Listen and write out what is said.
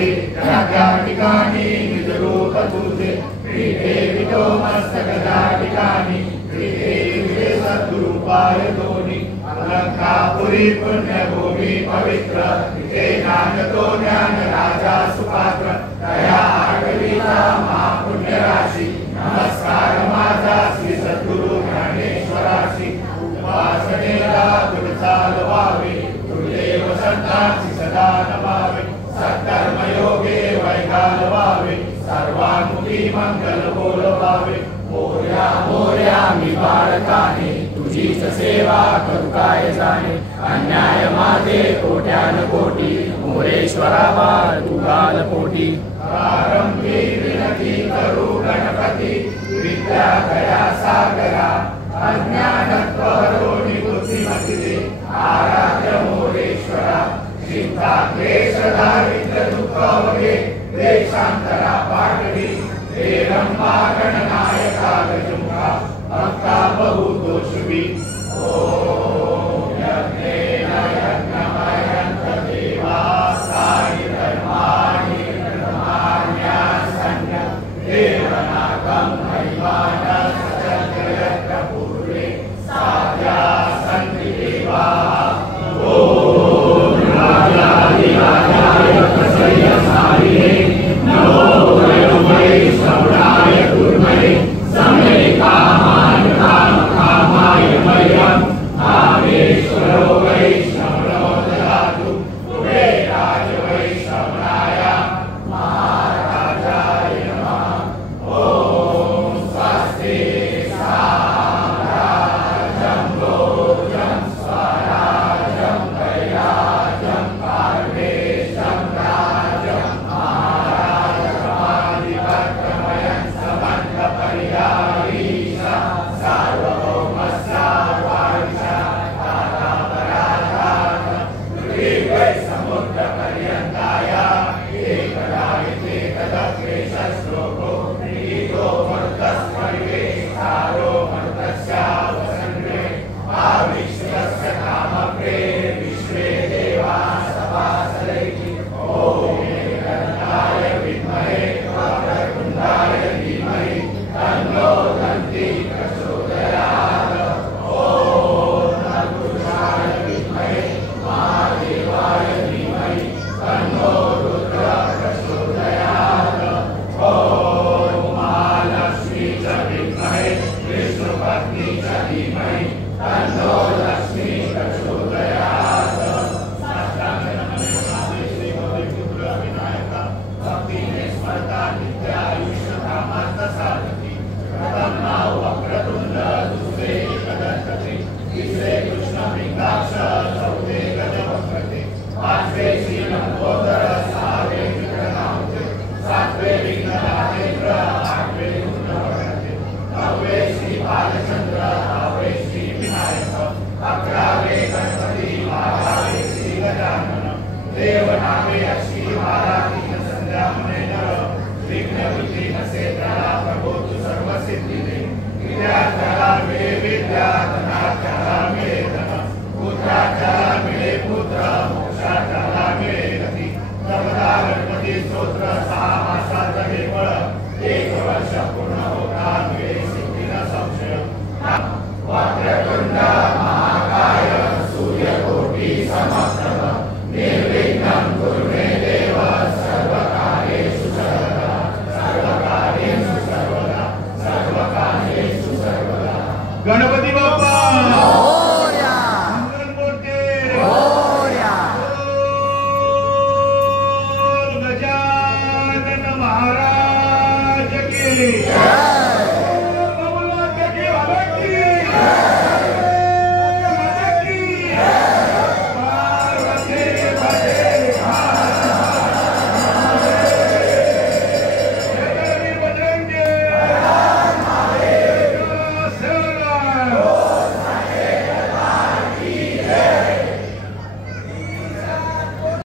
निवासी त्या त्या ठिकाणी निजरूप तुझे पीठे विठो मस्तक त्या ठिकाणी पीठे विठे सद्गुरुपाय दोन्ही अलंकापुरी पुण्यभूमी पवित्र तिथे ज्ञानतो ज्ञान राजा सुपात्र दया आठवीचा महापुण्य राशी नमस्कार माझा श्री सद्गुरु ज्ञानेश्वराशी उपासनेला गुणचाल व्हावे गुरुदेव संतांची सदा नमावे सत्कर्मयोगे वैगाल व्हावे सर्वांमुखी मंगल बोलवावे मोर्या मोर्या मी बाळकाने तुझीच सेवा करू काय जाणे अन्याय माझे कोट्यान कोटी मोरेश्वरा बाळ तू गाल पोटी प्रारंभी विनती करू गणपती विद्या दया सागरा अज्ञानत्व हरो निवृत्तिमती दे आराध्य मोरेश्वरा चिंता क्लेश दारिद्र्य दुःख वगे देशांतरा पाटली हे रंभा गणनायका गजमुखा भक्ता बहु दोषवी ओम यज्ञेन यज्ञमयंत देवास्तानि धर्माणि धर्माण्यासन्य देवनागं हैवानः सचन्यत्र पूर्वे साध्या सन्ति देवाः ओम राजाधिराजाय प्रसय्यसारिणे नमो वै श्रवणाय गुरुमहे समय कामान काम कामाय मह्यं कामेश्वरो वै श्रवणो ददातु कुबेराय वै श्रवणाय महाराजाय नमः ओम स्वस्ति साम्राज्यं भोजं स्वराज्यं वैराज्यं पारमेशं राजं महाराजमाधिपत्यमयं समन्वपर्यायीशा सार्वभौमस्य वारिशा तातापराधात् पृथिव्यै समुद्रपर्यन्ताय एकदायिते तदक्लेशश्लोको नीतो मरुतस्वर्गे सारो मरुतस्यावसन्वे आविश्वस्य कामप्रे विश्वे देवा सभासदैः ॐ एकदन्ताय विद्महे वक्रतुण्डाय धीमहि तन्नो दन्ति प्रचोदयात् ॐ तत्पुरुषाय विद्महे महादेवाय धीमहि तन्नो रुद्रः प्रचोदयात् ॐ महालक्ष्मी च विद्महे विष्णुपत्नी च धीमहि तन्नो लक्ष्मी प्रचोदयात् श्रीपुत्र विनायक भक्ति स्मरता नित्यायुष्यकामार्थ साधति प्रथम नाम वक्रतुंड दूसरे एकदंतते तीसरे कृष्ण पिंगाक्ष चौथे गजवक्त्रते पांचवे श्री लंबोदर सहावे विक्रमांते सातवे विघ्ननाथेंद्र आठवे गुणवक्रते नववे श्री बालचंद्र दहावे श्री विनायक अकरावे गणपती बारावे श्री गजानन देवनामे अश्वी बारातीन संध्या मुने नर विघ्न विघ्नसे त्याला प्रभोतु सर्व सिद्धी दे विद्यार्थ्याला मिळे विद्या धनार्थ्याला मिळे धन पुत्रार्थ्याला मिळे पुत्र मोक्षार्थ्याला मिळे गती नवदा गणपती स्तोत्र सहा